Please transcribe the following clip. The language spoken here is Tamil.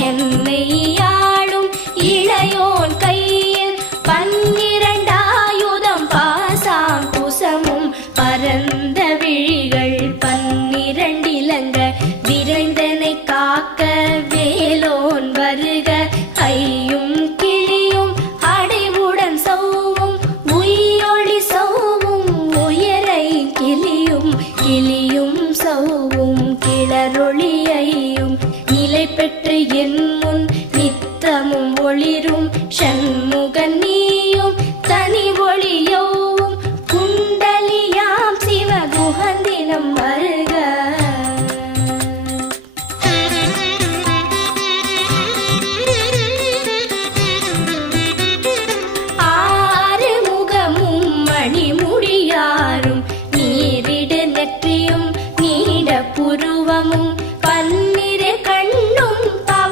என்னை ஆளும் இளையோன் கையில் 12 ஆயுதம் பாசாம் குசமும் பரந்த விழிகள் 12 இலங்க விரைந்தனை காக்க வேலோன் வருக ஐயும் கிளியும் அடைவுடன் சௌவும் உயிரொளி சௌவும் உயரை கிளியும் கிளியும் சௌவும் கிளரொளியையும் நிலை பெற்று என்